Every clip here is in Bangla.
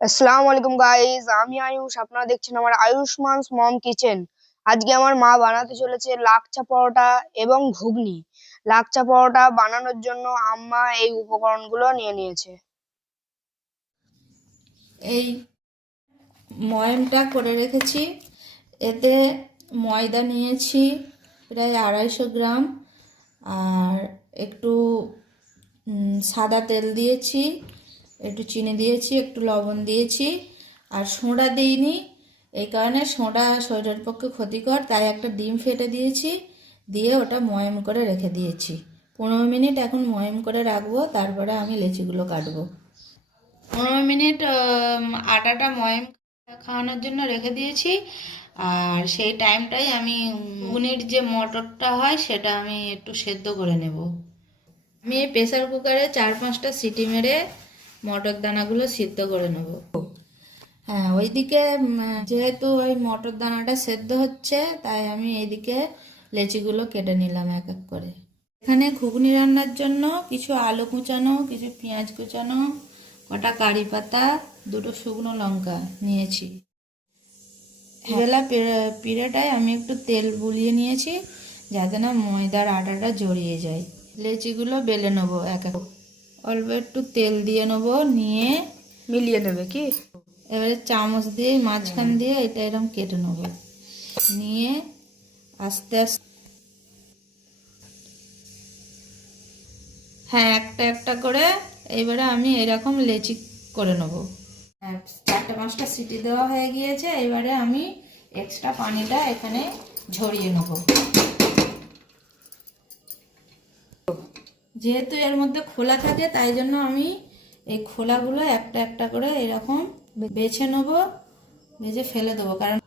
আসসালামু আলাইকুম গাইস, আমি আয়ুষ। আপনারা দেখছেন আমার আয়ুষ্মানস মম কিচেন। আজকে আমার মা বানাতে চলেছে লাচ্ছা পরোটা এবং ঘুগনি। লাচ্ছা পরোটা বানানোর জন্য আম্মা এই উপকরণগুলো নিয়ে নিয়েছে। এই ময়ামটা করে রেখেছি। এতে ময়দা নিয়েছি প্রায় 250 গ্রাম, আর একটু সাদা তেল দিয়েছি, একটু চিনি দিয়েছি, একটু লবণ দিয়েছি, আর সোডা দিইনি। এই কারণে সোডা শরীরের পক্ষে ক্ষতিকর, তাই একটা ডিম ফেটে দিয়েছি, দিয়ে ওটা ময়াম করে রেখে দিয়েছি। 15 মিনিট এখন ময়াম করে রাখবো, তারপরে আমি লেচিগুলো কাটবো। 15 মিনিট আটাটা ময়াম খাওয়ানোর জন্য রেখে দিয়েছি। আর সেই টাইমটাই আমি ঘুগনির যে মটরটা হয় সেটা আমি একটু সেদ্ধ করে নেব। আমি এই প্রেসার কুকারে 4-5টা সিটি মেরে মটর দানাগুলো সিদ্ধ করে নেব। হ্যাঁ, ওইদিকে যেহেতু ওই মটর দানাটা সেদ্ধ হচ্ছে, তাই আমি এইদিকে লেচিগুলো কেটে নিলাম এক এক করে। এখানে ঘুগনি রান্নার জন্য কিছু আলু কুচানো, কিছু পেঁয়াজ কুচানো, কটা কারি পাতা, 2টো শুকনো লঙ্কা নিয়েছি। বেলা পিড়েটায় আমি একটু তেল বুলিয়ে নিয়েছি, যাতে না ময়দার আটাটা জড়িয়ে যায়। লেচিগুলো বেলে নেবো এক এক। অল্প একটু তেল দিয়ে নেবো, নিয়ে মিলিয়ে নেবে কি? এবারে চামচ দিয়ে মাঝখান দিয়ে এটা এরকম কেটে নেবো, নিয়ে আস্তে আস্তে, হ্যাঁ, একটা একটা করে এইবারে আমি এরকম লেচি করে নেবো। 4-5টা সিটি দেওয়া হয়ে গিয়েছে, এবারে আমি এক্সট্রা পানিটা এখানে ঝরিয়ে নেব। যেহেতু এর মধ্যে খোলা থাকে, তাই জন্য আমি এই খোলাগুলো একটা একটা করে এরকম বেছে নেব, বেছে ফেলে দেবো, কারণ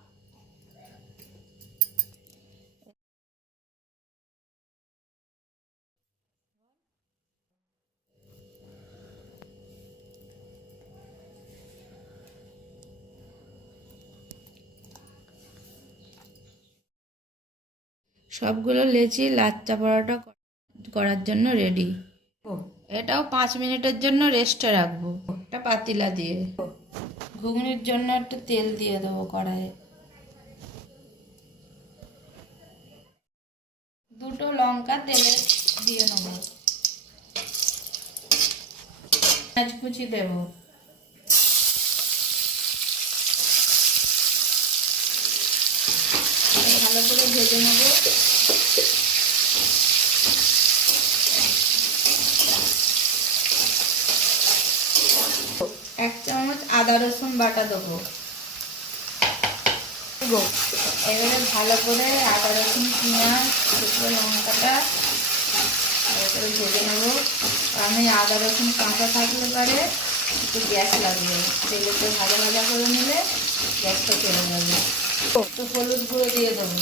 সবগুলো লেচি লাচ্চা পরোটা করার জন্য রেডি। এটাও 5 মিনিটের জন্য রেস্টে রাখবো একটা পাতিলা দিয়ে। ঘুগনির জন্য একটু তেল দিয়ে দেবো কড়াইয়ে। 2টো লঙ্কা তেলে দিয়ে নেবো, পেঁয়াজ কুচি দেবো, ভালো করে ভেজে নেবো। এক চামচ আদা রসুন বাটা দেবো। এবারে ভালো করে আদা রসুন পেঁয়াজ শুকনো লঙ্কাটা ভালো করে ভেজে নেবো। আমি আদা রসুন কাঁচা থাকলে পারে একটু গ্যাস লাগবে, তেলেতে ভাজা ভাজা করে নিলে গ্যাসটা চলে যাবে। একটু হলুদ গুঁড়ো দিয়ে দেবো,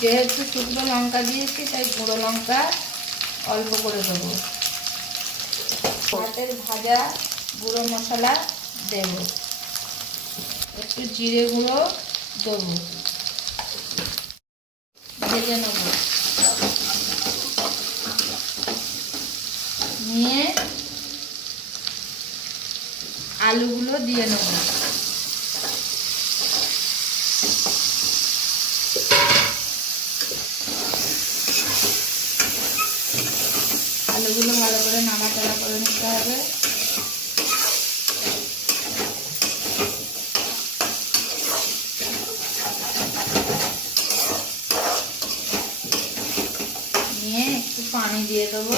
যেহেতু শুকনো লঙ্কা দিয়েছি তাই গুঁড়ো লঙ্কা অল্প করে দেবো। হাতের ভাজা গুঁড়ো মশলা দেব, একটু জিরে গুঁড়ো দেবো, ভেজে নেব। নিয়ে আলুগুলো দিয়ে নেব। আলুগুলো ভালো করে নাড়াচাড়া করে নিতে হবে। নিয়ে একটু পানি দিয়ে দেবো।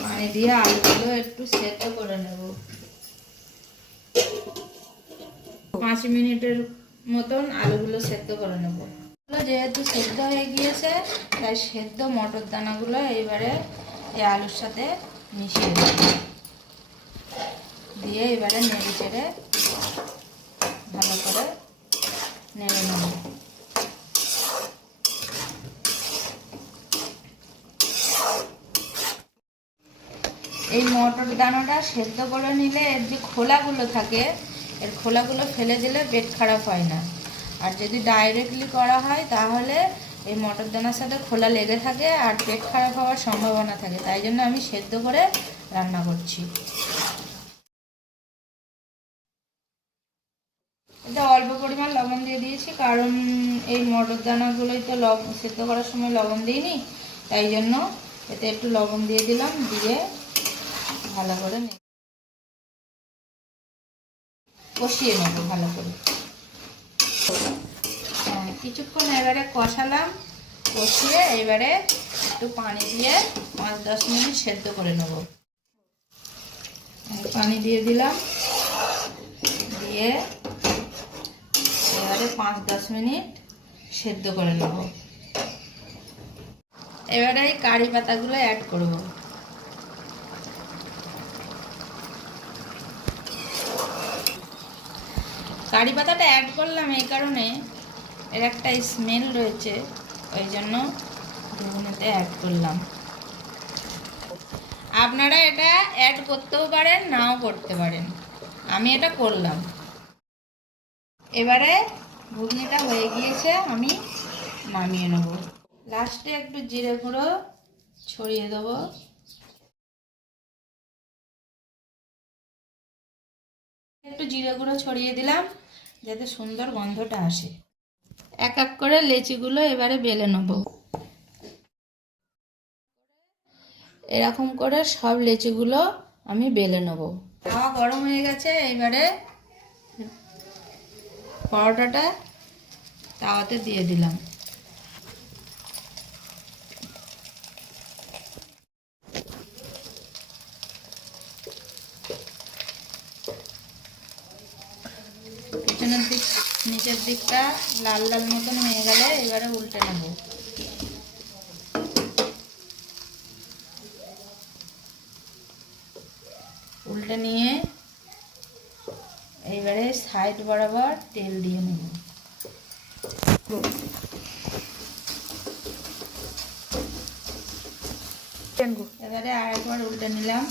পানি দিয়ে আলুগুলো একটু সেদ্ধ করে নেব। 5 মিনিটের মতন আলুগুলো সেদ্ধ করে নেব। যেহেতু সেদ্ধ হয়ে গিয়েছে, তাই সেদ্ধ মটর দানাগুলো এইবারে এই আলুর সাথে মিশিয়ে দেব, দিয়ে এবারে নেড়ে চেড়ে ভালো করে নেড়ে নেব। এই মটর দানাটা সেদ্ধ করে নিলে এর যে খোলাগুলো থাকে, এর খোলাগুলো ফেলে দিলে পেট খারাপ হয় না। আর যদি ডাইরেক্টলি করা হয় তাহলে এই মটর দানার সাথে খোলা লেগে থাকে আর পেট খারাপ হওয়ার সম্ভাবনা থাকে, তাই জন্য আমি সেদ্ধ করে রান্না করছি। এটা অল্প পরিমাণ লবণ দিয়ে দিয়েছি, কারণ এই মটর দানাগুলোই তো সেদ্ধ করার সময় লবণ দিইনি, তাই জন্য এতে একটু লবণ দিয়ে দিলাম, দিয়ে ভালো করে কষিয়ে নেবো ভালো করে। কিছুক্ষণ এবারে কষালাম, কষিয়ে এবারে একটু পানি দিয়ে 5-10 মিনিট সেদ্ধ করে নেব। পানি দিয়ে দিলাম, দিয়ে এবারে 5-10 মিনিট সেদ্ধ করে নেব। এবারে এই কারি পাতাগুলো অ্যাড করব। কারি পাতাটা অ্যাড করলাম এই কারণে, এর একটা স্মেল রয়েছে, ওই জন্য ঘুগনিতে অ্যাড করলাম। আপনারা এটা অ্যাড করতেও পারেন, নাও করতে পারেন, আমি এটা করলাম। এবারে ঘুগনিটা হয়ে গিয়েছে, আমি নামিয়ে নেব। লাস্টে একটু জিরে গুঁড়ো ছড়িয়ে দেবো। একটু জিরে গুঁড়ো ছড়িয়ে দিলাম যাতে সুন্দর গন্ধটা আসে। এক এক করে লেচিগুলো এবারে বেলে নেব। এরকম করে সব লেচিগুলো আমি বেলে নেব। তাওয়া গরম হয়ে গেছে, এবারে পরোটাটা তাওয়াতে দিয়ে দিলাম। পিছনের দিক নিচের দিকটা লাল লাল মতন হয়ে গেলে এবারে উল্টে নেব। উল্টে নিয়ে এইবারে সাইড বরাবর তেল দিয়ে নেব। এবারে আরেকবার উল্টে নিলাম।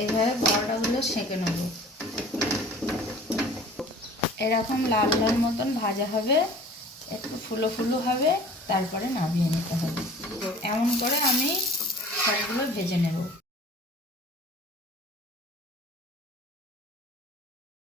এইভাবে পরোটাগুলো সেঁকে নেব। এরকম লাল লাল মতন ভাজা হবে, একটু ফুলো ফুলো হবে, তারপরে নামিয়ে নিতে হবে। এমন করে আমি সবগুলো ভেজে নেব।